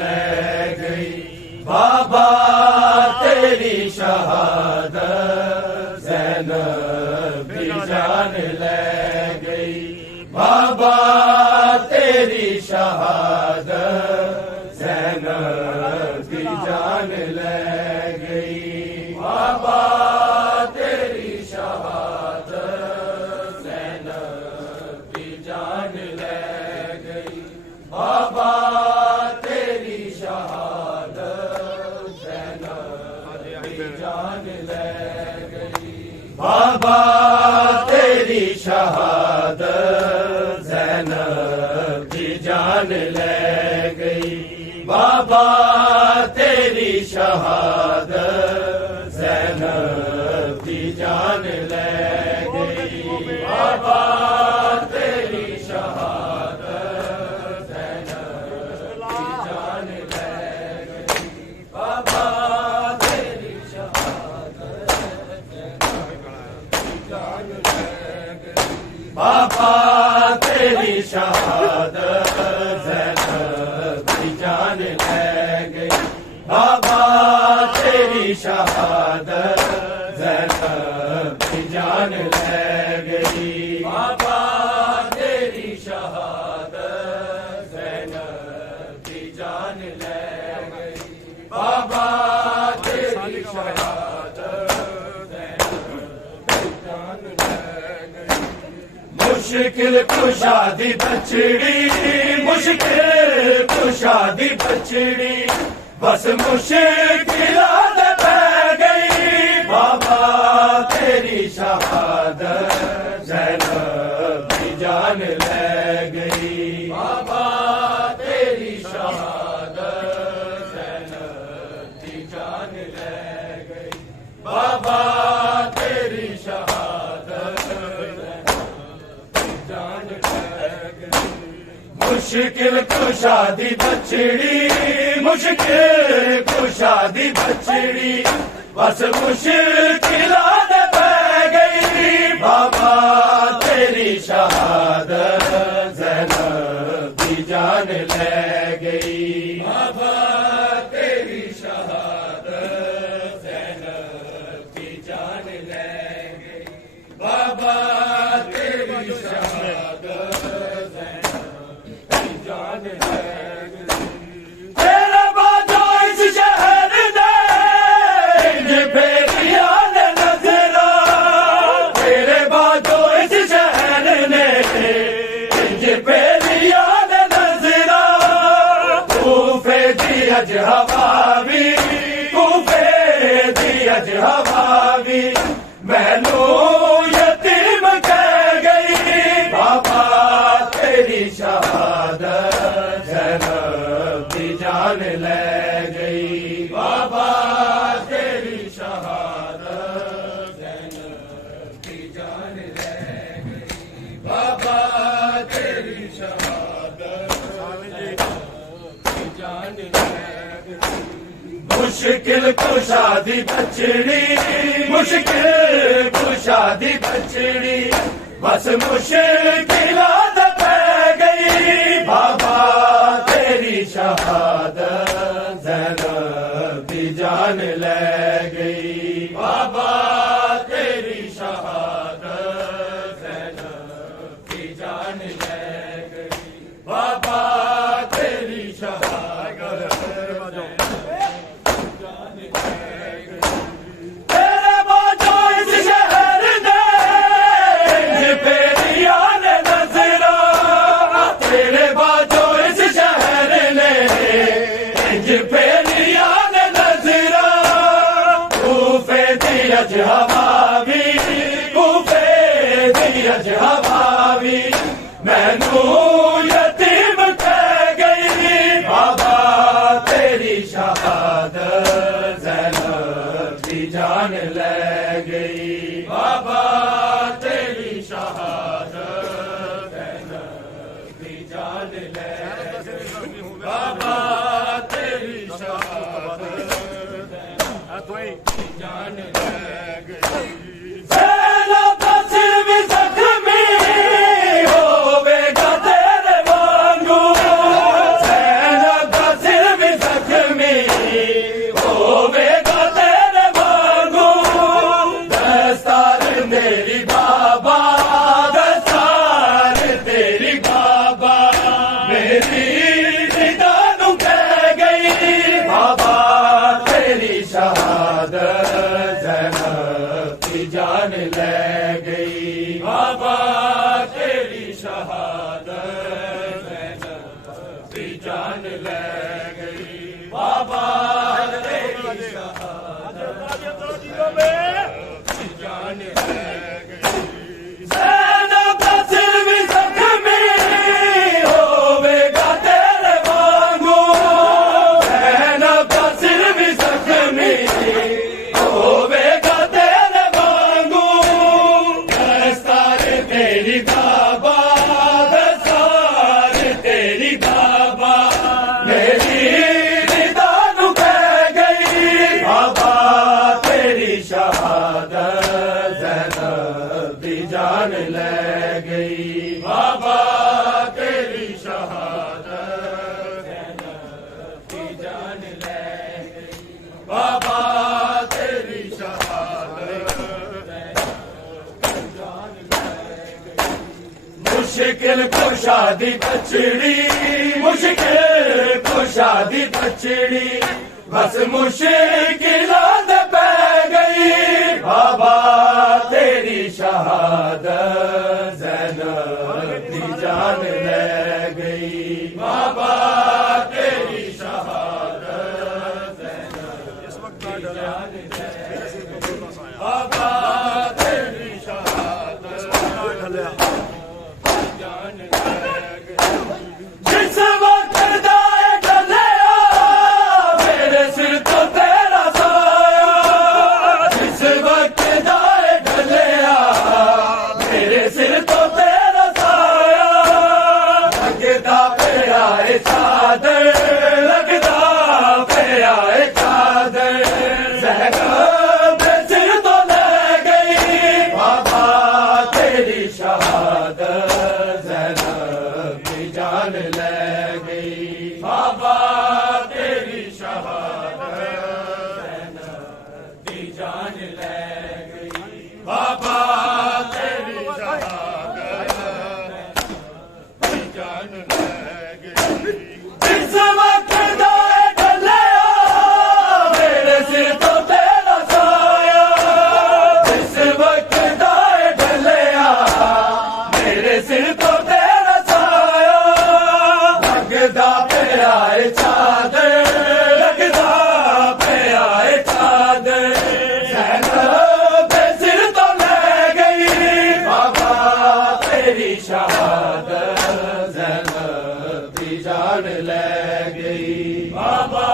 ले गई। बाबा तेरी शहादत ज़ैनब की जान ले गई। बाबा तेरी शहादत ज़ैनब की जान ले गई। बाबा तेरी शहादत ज़ैनब की जान ले गई। बाबा तेरी शहादत ज़ैनब की जान ले गई। बाबा तेरी शहादत ज़ैनब की जान ले गई। बाबा तेरी शहादत ज़ैनब की जान ले गई। बाबा तेरी शहादत ज़ैनब की जान ले गई। बाबा तेरी शहादत ज़ैनब की जान ले गई। बाबा तेरी शहादत ज़ैनब की जान ले गई। बाबा तेरी शहादत ज़ैनब की जान ले गई। बाबा तेरी शहादत ज़ैनब की जान ले गई। बाबा तेरी शहादत ज़ैनब की जान ले गई। मुश्किल कुशादी बछड़ी, मुश्किल कुशादी बछड़ी, बस मुश्किलात पै गई। बाबा तेरी शहादत ज़ैनब की जान ले गई। बाबा तेरी शहादत ज़ैनब की जान ले गई। बाबा तेरी शहादत जान ले गई। मुश्किल कुशादी बछड़ी, मुश्किल कुशादी बछड़ी, बस मुश्किलात पै गई। बाबा तेरी शहादत ज़ैनब की जान ले गई। बाबा तेरी शहादत ज़ैनब की जान ले गई। बाबा तेरी शहादत जान ले गई। तेरे बाजो इस शहर दे इंज फेरिया ने नजरा, तेरे बाजो इस शहर ने इंज फेरिया ने नजरा। कूफे दी अज हवा भी, कूफे दी अज हवा भी, मैनू यतीम कह गई। बाबा तेरी शहादत ज़ैनब की जान ले गई। बाबा तेरी शहादत ज़ैनब की जान ले गई। बाबा तेरी शहादत ज़ैनब की जान ले गई। मुश्किल कुशादी बछड़ी, मुश्किल कुशादी बछड़ी, बस मुश्किलात पै गई। बाबा तेरी शहादत ज़ैनब की जान ले गई। बाबा तेरी शहादत ज़ैनब की जान ले गई। बाबा तेरी शहादत जान ले गई। तेरे बाजो इस शहर दे इंज फेरिया ने नजरा, तेरे बाजो इस शहर ने इंज फेरिया ने नजरा। कूफे दी अज हवा भी, कूफे दी अज हवा भी, मैनू यतीम कह गई। बाबा तेरी शहादत ज़ैनब की जान ले गई। बाबा तेरी शहादत ज़ैनब की जान ले गई। बाबा तेरी शहादत ज़ैनब की जान ले गई। ज़ैनब का सिर भी ज़ख्मी होवेगा तेरे वांगू, ज़ैनब का सिर जान ले गई बाबा तेरी शहादत ज़ैनब भी जान ले गई बाबा तेरी शहादत भी जान ले गई ज़ैनब का सिर भी ज़ख्मी होवेगा तेरे वांगू ज़ैनब का सिर भी ज़ख्मी होवेगा तेरे वांगू दस्तार तेरी दाबा दस्तार तेरी दाबा मेरी निदा नु कह गई बाबा तेरी शहादत ज़ैनब दी जान ले गई बाबा तेरी शहादत ज़ैनब दी जान ले गई बाबा तेरी शहादत मुश्किल कुशादी बचड़ी मुश्किल कुशादी बचड़ी बस मुश्किलात पै गई बाबा तेरी शहादत ज़ैनब दी जान ले गई बाबा तेरी शहादत ज़ैनब दी जान ले गई बाबा तेरी शहादत जान ले गई जिस वक्त दाए ढलिया मेरे सिर तो तेरा साया जिस वक्त दाए ढलिया मेरे सिर तो तेरा साया लगदा पे आए चादर लगदा पे आए चादर ज़ैनब सिर तो ले गई बाबा तेरी शहादत ज़ैनब की जान ले गई बाबा तेरी शहादत ज़ैनब की जान ले गई बाबा तेरी शहादत की जान ले गई इस वक्त दाए ढलिया मेरे सिर तो तेरा साया इस वक्त दाए ढलिया मेरे सिर तो तेरा साया लगदा पे आए चादर लगदा पे आए चादर ज़ैनब सिर तो ले गई बाबा तेरी शहादत ज़ैनब दी जान ले गई बाबा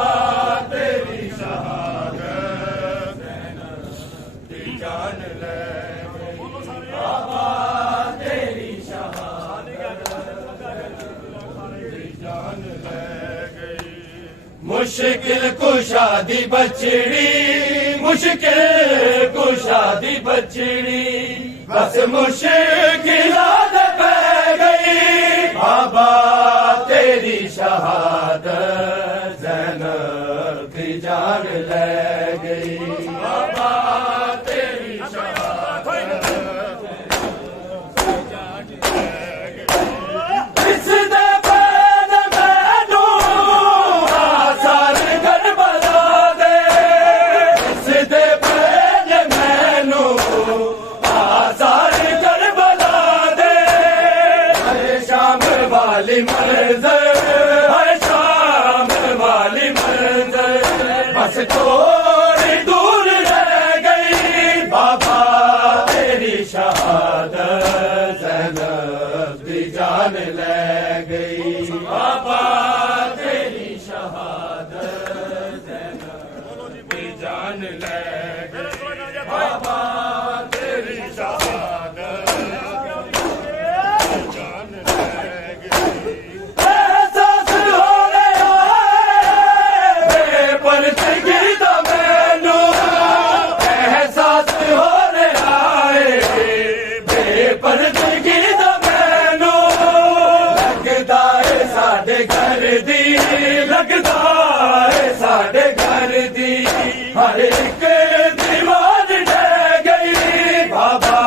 तेरी शहादत ज़ैनब दी जान ले गई बाबा तेरी शहादत दी जान ले गई मुश्किल कुशादी बचड़ी मुश्किल कुशादी बचड़ी बस मुश्किलात पै गई बाबा तेरी शहादत ज़ैनब की जान ले गई बाबा तेरी शहादत इस दे पैन मैनू आसार करबला दे इस दे पैन मैनू आसार करबला दे हरे शाम वाली मंज़र हरे शाम वाली मंज़र बस थोड़ी दूर रह गई बाबा तेरी शहादत ज़ैनब दी जान ले गई बाबा तेरी शहादत ज़ैनब दी जान ले गई बाबा तेरी शहादत जान ले गई एहसास हो रहा है बेपरदगी दा मैनू एहसास हो रहा है बेपरदगी दा मैनू लगदा है साडे घर दी लगदा है साडे घर दी हर एक दीवार ढह गई बाबा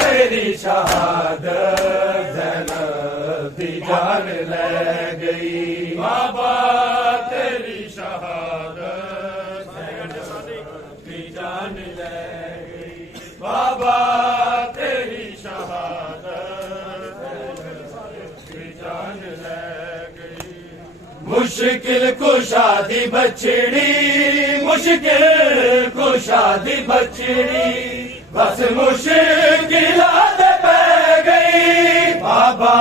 तेरी शहादत ज़ैनब दी जान ले गई बाबा तेरी शहादत ज़ैनब दी जान ले गई बाबा बाबा तेरी शहादत की जान ले गई। मुश्किल कुशादी बछड़ी, मुश्किल कुशादी बछड़ी, बस मुश्किल पै गई। बाबा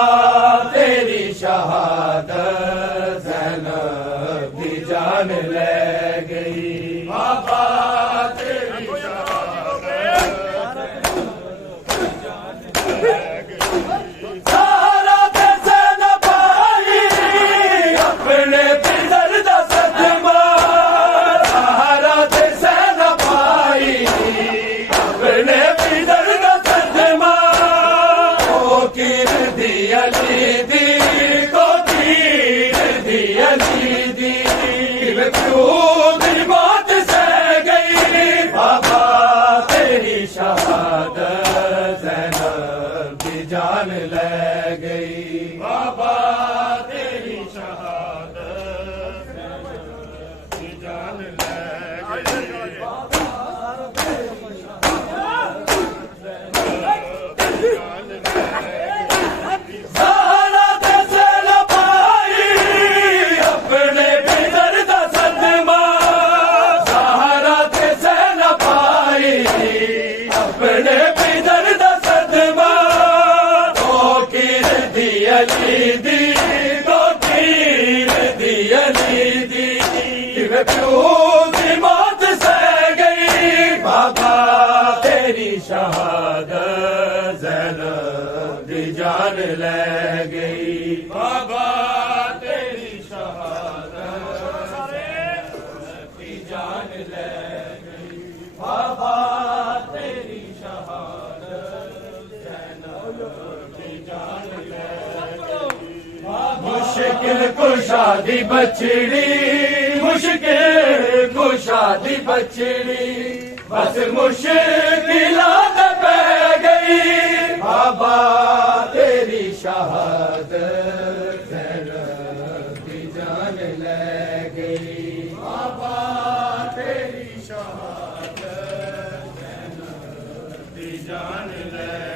तेरी शहादत ज़ैनब की जान ले गई। बाबा तेरी शहादत सारा पैसे न पाई अपने पितर दा सदमा। सारा पैसे न पाई अपने पितर दा सदमा। ओ कीर दी अली दी, को कीर दी अली दी, क्यों दी मौत सह गई। बाबा तेरी शहादत ज़ैनब की जान ले गई। बाबा तेरी शहादत की जान ले गई। सारा पैसे न पाई अपने पितर दा सदमा। सारा पैसे न पाई अपने पितर दा सदमा। ओ कीर दी अली दी, तो कीर दी अली दी, क्यों दी मौत सह गई। बाबा तेरी शहादत ज़ैनब की जान ले गई। बाबा तेरी शहादत की जान ले गई। बाबा तेरी शहादत ज़ैनब की जान ले गई। मुश्किल कुशादी बछड़ी, मुश्किल कुशादी बछड़ी, बस मुश्किल पै गई। बाबा तेरी शहादत ज़ैनब की जान ले गई। बाबा तेरी शहादत ज़ैनब की जान ले